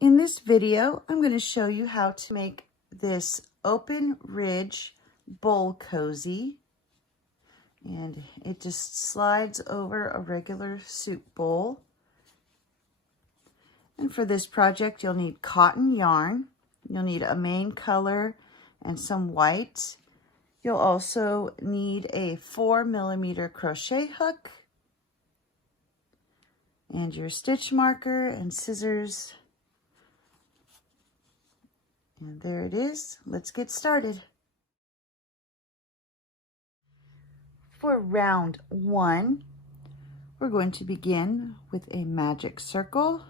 In this video, I'm going to show you how to make this open ridge bowl cozy. And it just slides over a regular soup bowl. And for this project, you'll need cotton yarn. You'll need a main color and some white. You'll also need a 4mm crochet hook and your stitch marker and scissors. And there it is. Let's get started. For round 1, we're going to begin with a magic circle.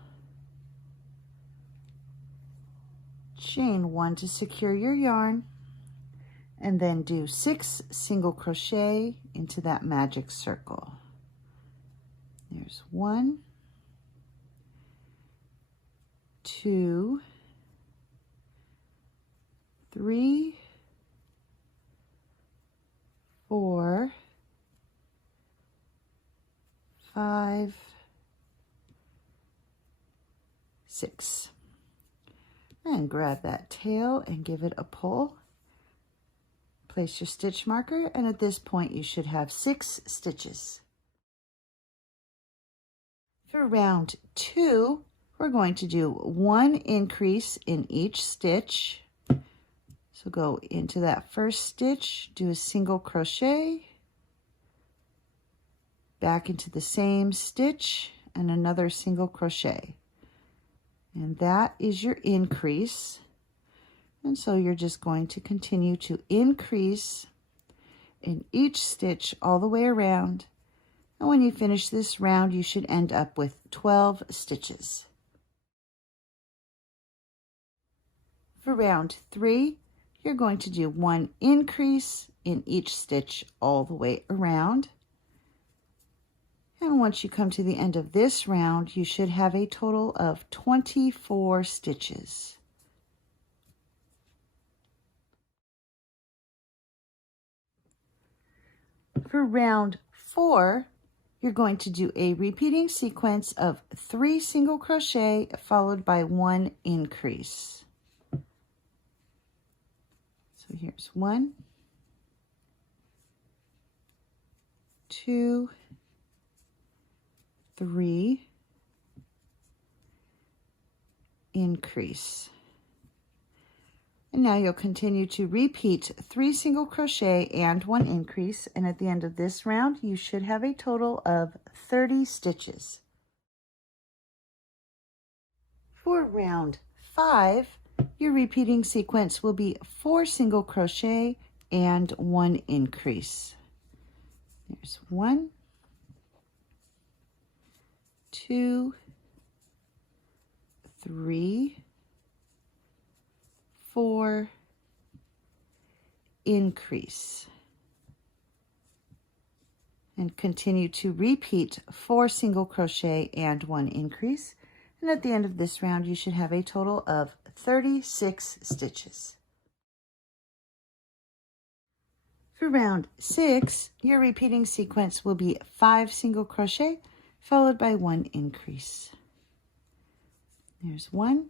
Chain 1 to secure your yarn, and then do 6 single crochet into that magic circle. There's 1, 2, 3, 4, 5, 6. And grab that tail and give it a pull. Place your stitch marker, and at this point you should have 6 stitches. For round 2, we're going to do 1 increase in each stitch. So go into that first stitch, do a single crochet, back into the same stitch, and another single crochet. And that is your increase. And so you're just going to continue to increase in each stitch all the way around. And when you finish this round, you should end up with 12 stitches. For round 3, you're going to do 1 increase in each stitch all the way around. And once you come to the end of this round, you should have a total of 24 stitches. For round 4, you're going to do a repeating sequence of 3 single crochet followed by 1 increase. So here's 1, 2, 3, increase. And now you'll continue to repeat 3 single crochet and 1 increase, and at the end of this round you should have a total of 30 stitches. For round 5, your repeating sequence will be 4 single crochet and 1 increase. There's 1, 2, 3, 4, increase. And continue to repeat 4 single crochet and 1 increase. And at the end of this round, you should have a total of 36 stitches. For round 6, your repeating sequence will be 5 single crochet followed by 1 increase. There's 1,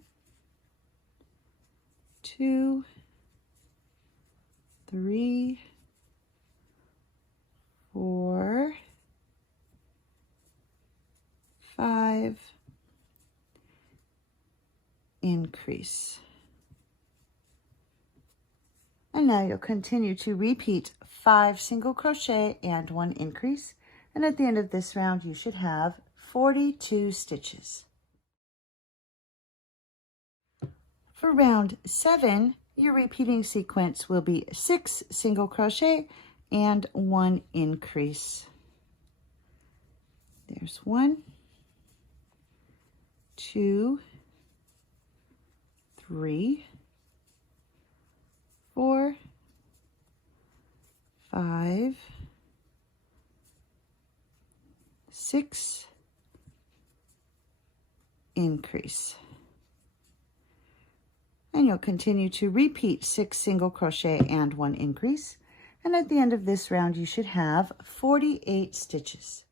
2, 3, 4, 5, increase. And now you'll continue to repeat 5 single crochet and 1 increase. And at the end of this round, you should have 42 stitches. For round 7, your repeating sequence will be 6 single crochet and 1 increase. There's 1, 2, 3, 4, 5, 6, increase. And you'll continue to repeat 6 single crochet and 1 increase. And at the end of this round, you should have 48 stitches.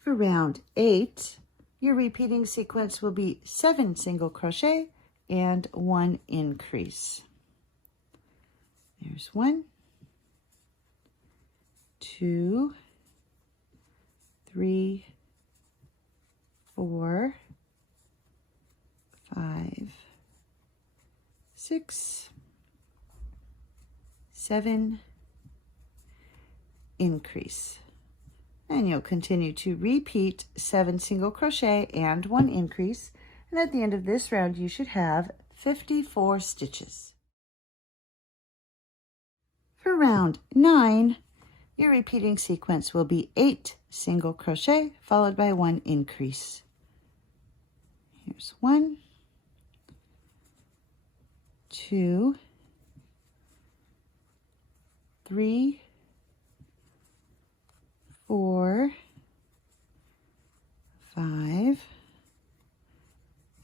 For round 8, your repeating sequence will be 7 single crochet and 1 increase. There's 1, 2, 3, 4, 5, 6, 7, increase. And you'll continue to repeat 7 single crochet and 1 increase. And at the end of this round, you should have 54 stitches. For round 9, your repeating sequence will be 8 single crochet followed by 1 increase. Here's 1, 2, 3, 4, 5,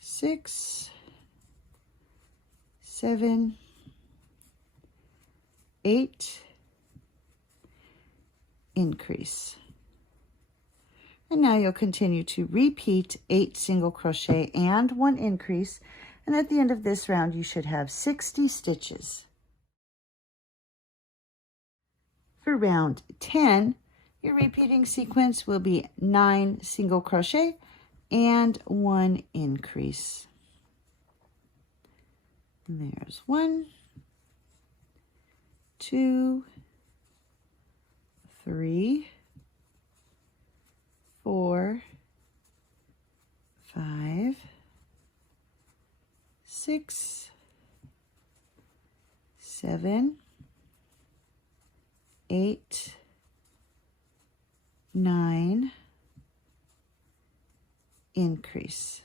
6, 7, 8, increase. And now you'll continue to repeat 8 single crochet and 1 increase, and at the end of this round you should have 60 stitches. For round 10, your repeating sequence will be 9 single crochet and 1 increase. And there's 1, 2, 3, 4, 5, 6, 7, 8, 9, increase.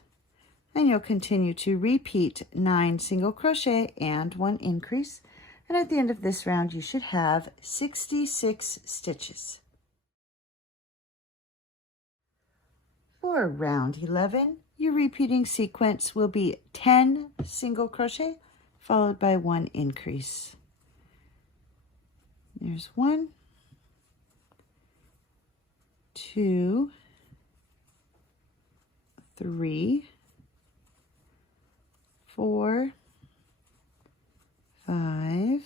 And you'll continue to repeat 9 single crochet and 1 increase. And at the end of this round, you should have 66 stitches. For round 11, your repeating sequence will be 10 single crochet followed by 1 increase. There's 1, 2, 3, 4, 5,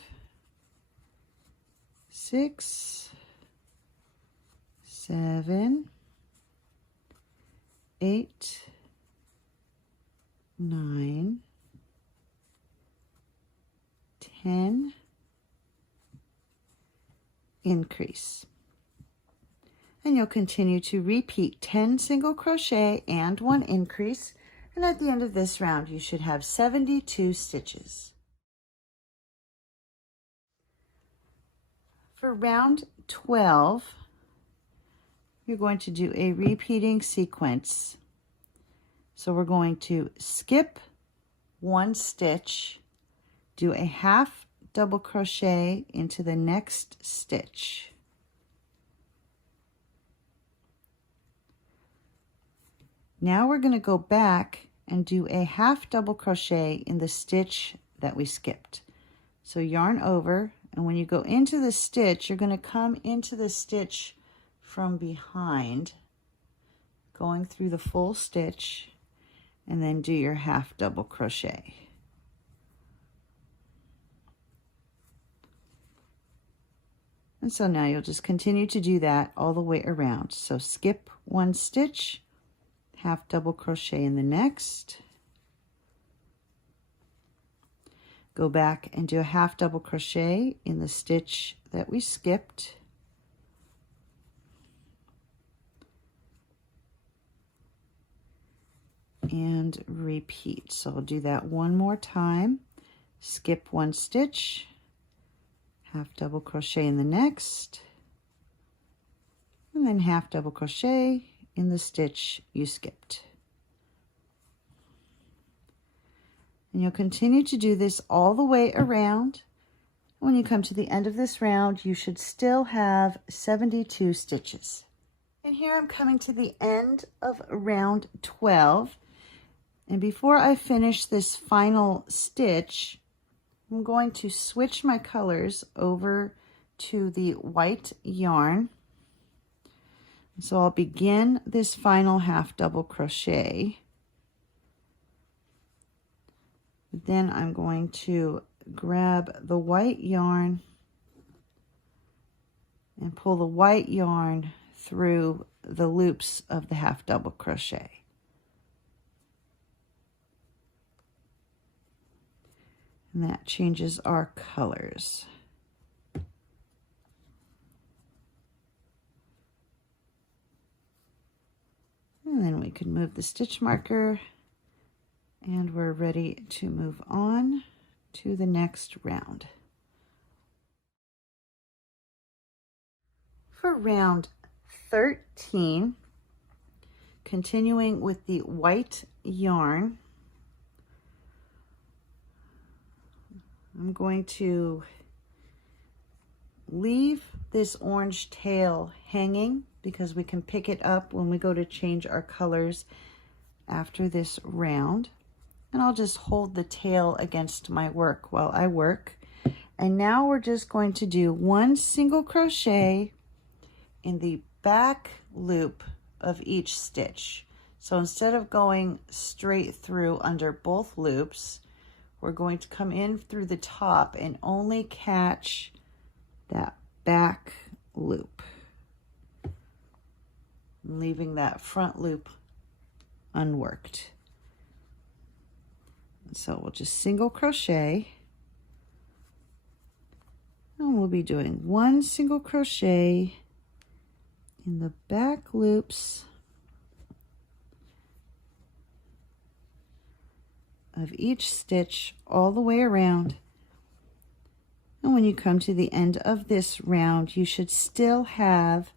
6, 7, 8, 9, 10, increase. And you'll continue to repeat 10 single crochet and 1 increase, and at the end of this round you should have 72 stitches. For round 12, you're going to do a repeating sequence. So we're going to skip 1 stitch, do a half double crochet into the next stitch. Now we're going to go back and do a half double crochet in the stitch that we skipped. So yarn over, and when you go into the stitch, you're going to come into the stitch from behind, going through the full stitch, and then do your half double crochet. And so now you'll just continue to do that all the way around. So skip 1 stitch, half double crochet in the next, go back and do a half double crochet in the stitch that we skipped, and repeat. So I'll do that one more time. Skip 1 stitch, half double crochet in the next, and then half double crochet in the stitch you skipped. And you'll continue to do this all the way around. When you come to the end of this round, you should still have 72 stitches. And here I'm coming to the end of round 12. And before I finish this final stitch, I'm going to switch my colors over to the white yarn. So I'll begin this final half double crochet. Then I'm going to grab the white yarn and pull the white yarn through the loops of the half double crochet. And that changes our colors. And then we can move the stitch marker, and we're ready to move on to the next round. For round 13, continuing with the white yarn, I'm going to leave this orange tail hanging because we can pick it up when we go to change our colors after this round. And I'll just hold the tail against my work while I work. And now we're just going to do one single crochet in the back loop of each stitch. So instead of going straight through under both loops, we're going to come in through the top and only catch that back loop, leaving that front loop unworked. So we'll just single crochet, and we'll be doing one single crochet in the back loops of each stitch all the way around. And when you come to the end of this round, you should still have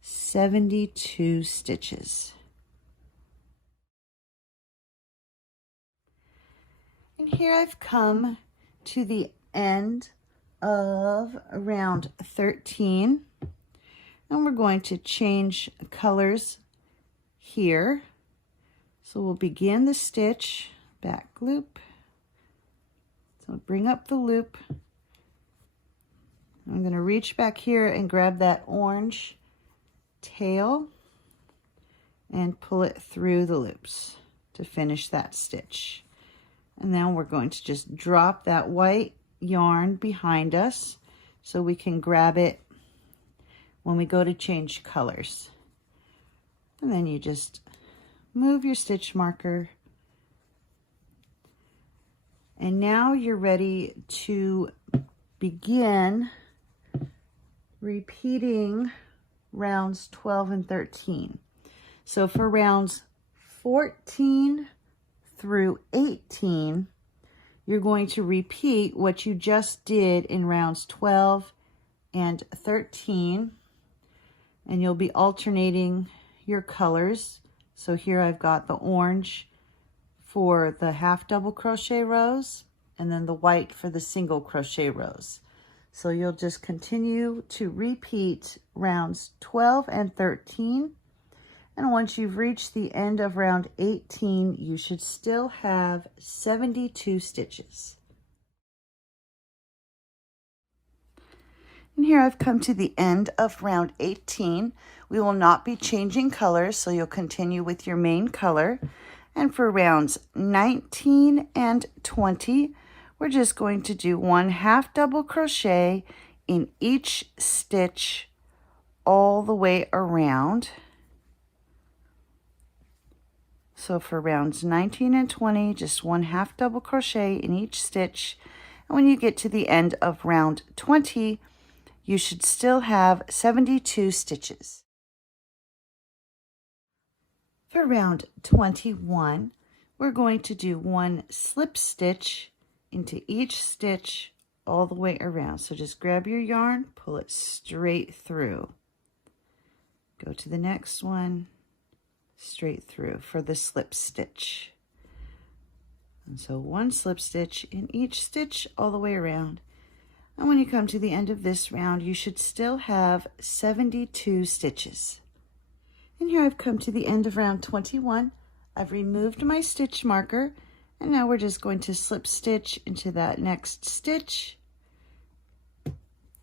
72 stitches. And here I've come to the end of round 13, and we're going to change colors here. So we'll begin the stitch, back loop. So bring up the loop. I'm going to reach back here and grab that orange tail and pull it through the loops to finish that stitch. And now we're going to just drop that white yarn behind us so we can grab it when we go to change colors. And then you just move your stitch marker. And now you're ready to begin repeating rounds 12 and 13. So for rounds 14 through 18, you're going to repeat what you just did in rounds 12 and 13, and you'll be alternating your colors. So here I've got the orange for the half double crochet rows, and then the white for the single crochet rows. So you'll just continue to repeat rounds 12 and 13. And once you've reached the end of round 18, you should still have 72 stitches. And here I've come to the end of round 18. We will not be changing colors, so you'll continue with your main color. And for rounds 19 and 20, we're just going to do one half double crochet in each stitch all the way around. So for rounds 19 and 20, just one half double crochet in each stitch. And when you get to the end of round 20, you should still have 72 stitches. For round 21, we're going to do one slip stitch into each stitch all the way around. So just grab your yarn, pull it straight through. Go to the next one, straight through for the slip stitch. And so one slip stitch in each stitch all the way around. And when you come to the end of this round, you should still have 72 stitches. And here I've come to the end of round 21. I've removed my stitch marker, and now we're just going to slip stitch into that next stitch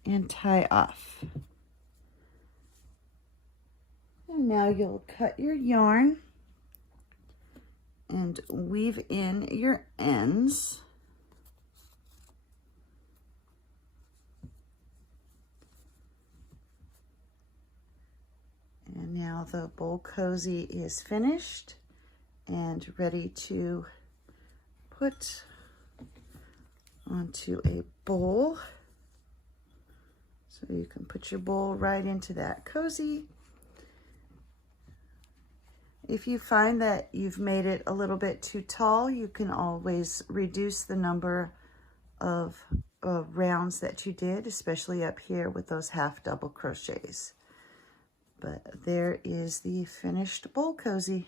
and tie off. Now you'll cut your yarn and weave in your ends. And now the bowl cozy is finished and ready to put onto a bowl. So you can put your bowl right into that cozy. If you find that you've made it a little bit too tall, you can always reduce the number of rounds that you did, especially up here with those half double crochets. But there is the finished bowl cozy.